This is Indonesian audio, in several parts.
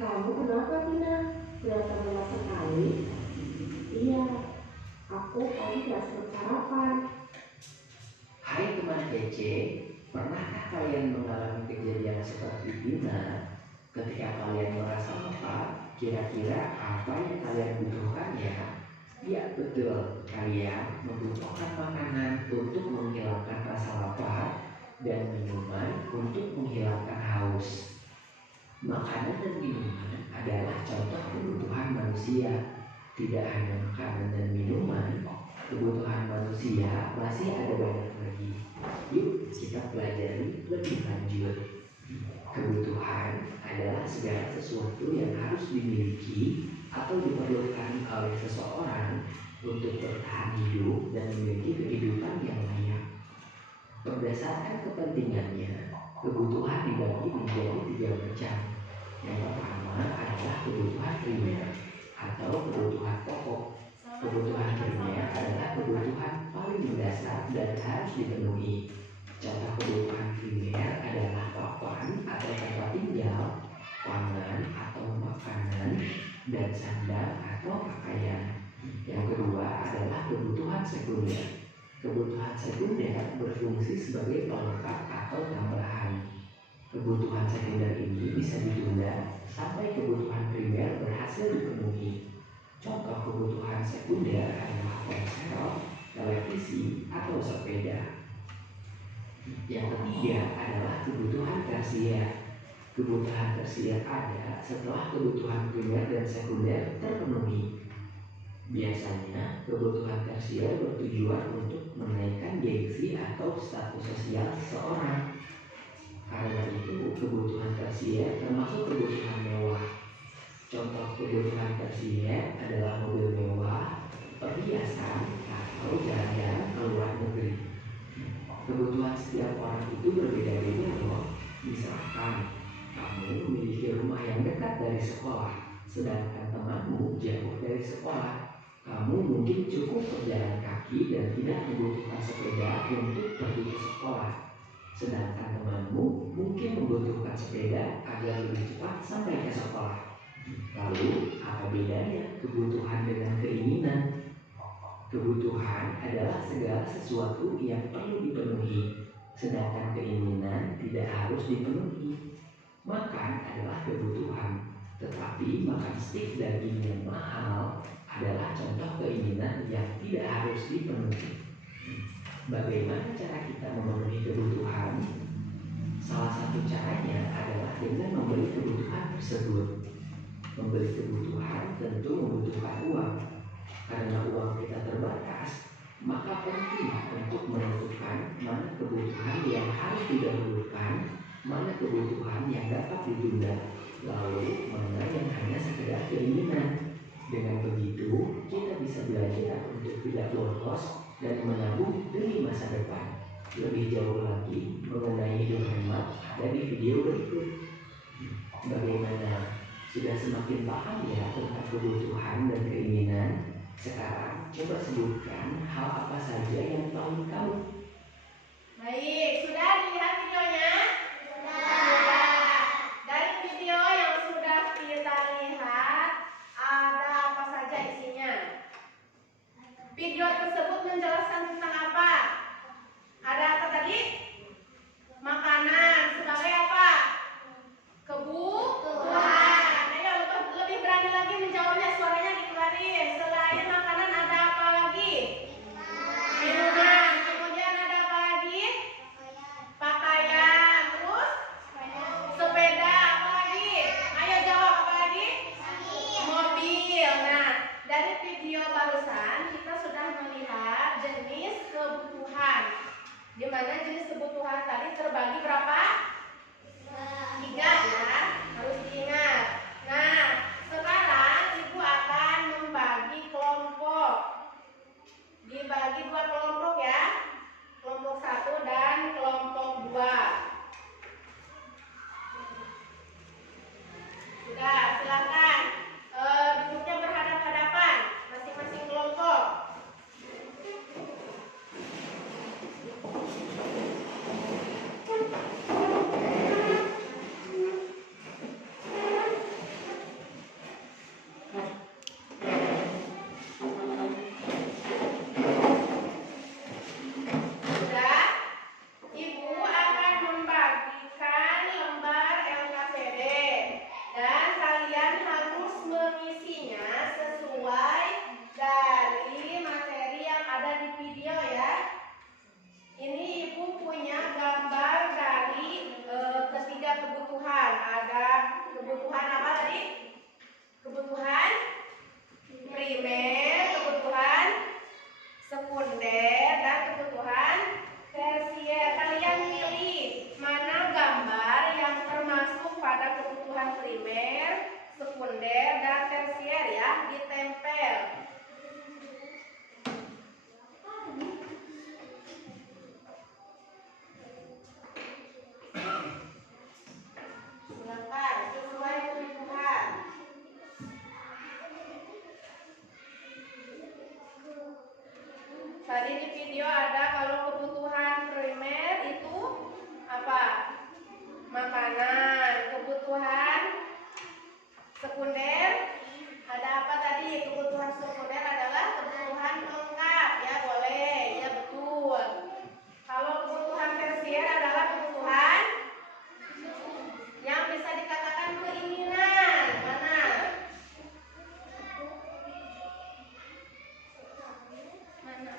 Kamu kenapa, Tina? Kelihatan lelah sekali. Iya, aku tadi gak sempat sarapan. Hai teman kece, pernahkah kalian mengalami kejadian seperti Tina? Ketika kalian merasa lapar, kira-kira apa yang kalian butuhkan ya? Ya betul, kalian membutuhkan makanan untuk menghilangkan rasa lapar dan minuman untuk menghilangkan haus. Makanan dan minuman adalah contoh kebutuhan manusia. Tidak hanya makanan dan minuman, kebutuhan manusia masih ada banyak lagi. Yuk kita pelajari lebih lanjut. Kebutuhan adalah segala sesuatu yang harus dimiliki atau diperlukan oleh seseorang untuk bertahan hidup dan memiliki kehidupan yang layak. Berdasarkan kepentingannya, kebutuhan dibagi menjadi 3 macam. Yang pertama adalah kebutuhan primer atau kebutuhan pokok. Kebutuhan primer adalah kebutuhan paling mendasar dan harus dipenuhi. Contoh kebutuhan primer adalah papan atau tempat tinggal, pangan atau makanan, dan sandang atau pakaian. Yang kedua adalah kebutuhan sekunder. Kebutuhan sekunder berfungsi sebagai pelengkap atau tambahan. Kebutuhan sekunder ini bisa ditunda sampai kebutuhan primer berhasil dipenuhi. Contoh kebutuhan sekunder adalah ponsel, televisi, atau sepeda. Yang ketiga adalah kebutuhan tersier. Kebutuhan tersier ada setelah kebutuhan primer dan sekunder terpenuhi. Biasanya kebutuhan tersier bertujuan untuk menaikkan gengsi atau status sosial seseorang. Karena itu kebutuhan tersier termasuk kebutuhan mewah. Contoh kebutuhan tersier adalah mobil mewah, perhiasan, atau jalan-jalan ke luar negeri. Kebutuhan setiap orang itu berbeda-beda loh. Misalkan kamu memiliki rumah yang dekat dari sekolah, sedangkan temanmu jauh dari sekolah. Kamu mungkin cukup berjalan kaki dan tidak membutuhkan sepeda untuk pergi ke sekolah. Sedangkan temanmu mungkin membutuhkan sepeda agar lebih cepat sampai ke sekolah. Lalu, apa bedanya kebutuhan dengan keinginan? Kebutuhan adalah segala sesuatu yang perlu dipenuhi, sedangkan keinginan tidak harus dipenuhi. Makan adalah kebutuhan, tetapi makan stik daging yang mahal adalah contoh keinginan yang tidak harus dipenuhi. Bagaimana cara kita memenuhi kebutuhan? Salah satu caranya adalah dengan membeli kebutuhan tersebut. Membeli kebutuhan tentu membutuhkan uang. Karena uang kita terbatas, maka penting untuk menentukan mana kebutuhan yang harus didahulukan, mana kebutuhan yang dapat ditunda, lalu mana yang hanya sekedar keinginan. Dengan begitu, kita bisa belajar untuk tidak boros dan menabung demi masa depan. Lebih jauh lagi mengenai hidup hemat ada di video berikut. Bagaimana? Sudah semakin paham ya tentang kebutuhan dan keinginan? Sekarang coba sebutkan hal apa saja yang paling kamu. Baik, sudah dilihat videonya? Sudah. Dari video yang sudah kita lihat, ada apa saja isinya? Video tersebut menjelaskan tentang apa? Ada apa tadi? Makanan sebagai apa? Kebutuhan. Ayo lebih berani lagi menjawabnya, suaranya dikeluarin. Selain makanan ada apa lagi? Minuman. Kemudian ada apa lagi? Pakaian. Terus? Sepeda. Apa lagi? Ayo jawab, apa lagi? Mobil. Nah, dari video barusan kita sudah melihat jenis kebutuhan. Di mana jenis kebutuhan tadi terbagi berapa? 3 ya, harus diingat. Nah, sekarang ibu akan membagi kelompok. Dibagi 2 kelompok ya. Kelompok 1 dan kelompok 2. Sudah, silakan. Duduknya berhadap-hadapan masing-masing kelompok. Tadi di video ada kalau kebutuhan primer itu apa? Makanan. Kebutuhan sekunder ada apa tadi? Kebutuhan sekunder adalah kebutuhan pelengkap, ya boleh, ya betul. Kalau kebutuhan tersier adalah kebutuhan yang bisa dikatakan keinginan. Mana? Mana?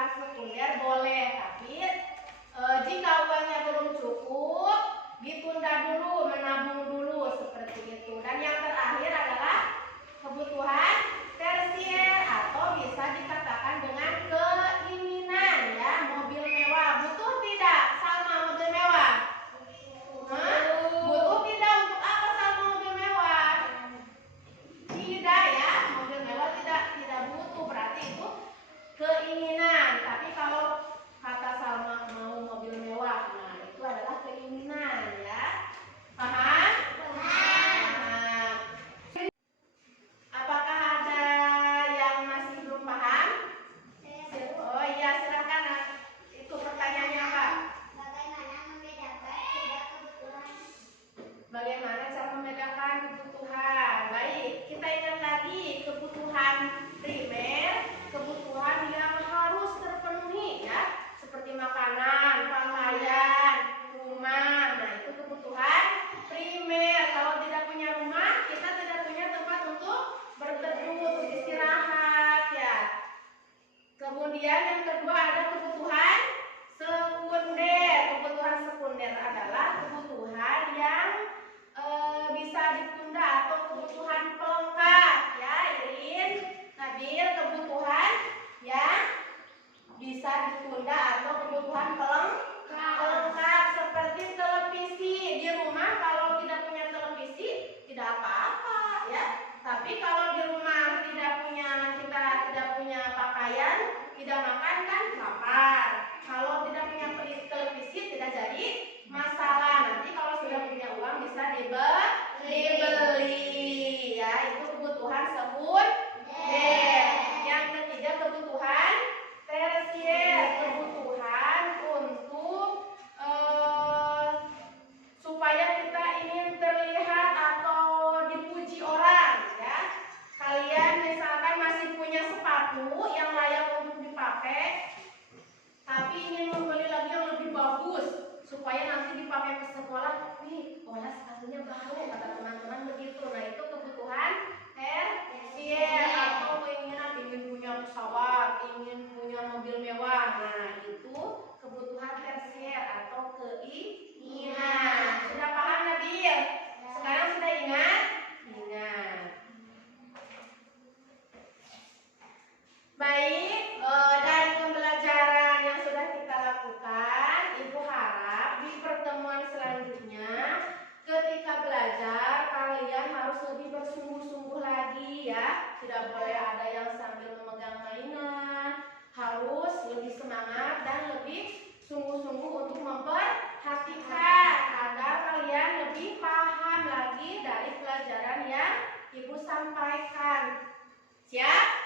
kebutuhan sekunder boleh, tapi jika uangnya belum cukup, ditunda dulu, menabung dulu seperti itu. Dan yang terakhir adalah kebutuhan tersier atau bisa dikatakan dengan keinginan ya, mobil mewah. Butuh tidak Salma mobil mewah? Butuh tidak? Untuk apa Salma mobil mewah? Tidak ya, mobil mewah tidak butuh, berarti itu keinginan. Tapi kalau kata Salma mau mobil mewah, nah itu adalah keinginan ya. Paham? Paham. Apakah ada yang masih belum paham? Oh iya, silakan. Itu pertanyaannya apa? Bagaimana cara membedakan kebutuhan? Baik, kita ingat lagi kebutuhan primer, kebutuhan yang harus terpenuhi ya, seperti makanan, pakaian, rumah. Nah, itu kebutuhan primer. Kalau tidak punya rumah, kita tidak punya tempat untuk berteduh, untuk istirahat ya. Kemudian yang kedua ada kebutuhan sekunder. Kebutuhan sekunder adalah kebutuhan yang bisa ditunda atau kebutuhan pelengkap ya, Irin, Nabil, kebutuhan yang bisa ditunda atau kebutuhan pelengkap seperti televisi. Di rumah kalau tidak punya televisi tidak apa-apa ya. Tapi kalau di rumah kita tidak punya pakaian, tidak makan kan lapar. Kalau tidak punya televisi tidak jadi masalah. Nanti kalau sudah punya uang bisa dibeli ya. Itu kebutuhan sekunder. Yang ketiga kebutuhan tersier, kebutuhan untuk supaya kita ingin terlihat atau dipuji orang ya. Kalian misalkan masih punya sepatu yang layak untuk dipakai, tapi ingin membeli lagi yang lebih bagus supaya nanti dipakai ke sekolah. Nih, Ola sepatunya baru, kata teman-teman begitu. Nah, itu kebutuhan tersier atau keinginan ingin punya pesawat, ingin punya mobil mewah. Nah, itu kebutuhan tersier atau keinginan. Sudah paham Nabil? Sekarang sudah ingat? Ingat. Baik, dari pembelajaran yang sudah kita lakukan, Ibu harap di pertemuan selanjutnya ketika belajar kalian harus lebih bersungguh-sungguh lagi ya. Tidak boleh ada yang sambil memegang mainan, harus lebih semangat dan lebih sungguh-sungguh untuk memperhatikan agar kalian lebih paham lagi dari pelajaran yang Ibu sampaikan. Siap?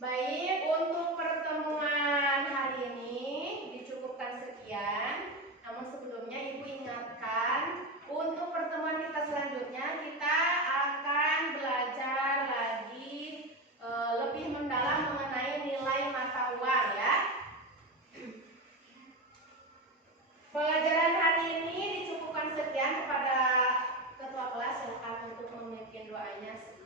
Baik, untuk pertemuan hari ini dicukupkan sekian. Namun sebelumnya Ibu ingatkan, untuk pertemuan kita selanjutnya kita akan belajar lagi lebih mendalam mengenai nilai mata uang ya. Pelajaran hari ini dicukupkan sekian. Kepada ketua kelas silakan untuk memimpin doanya.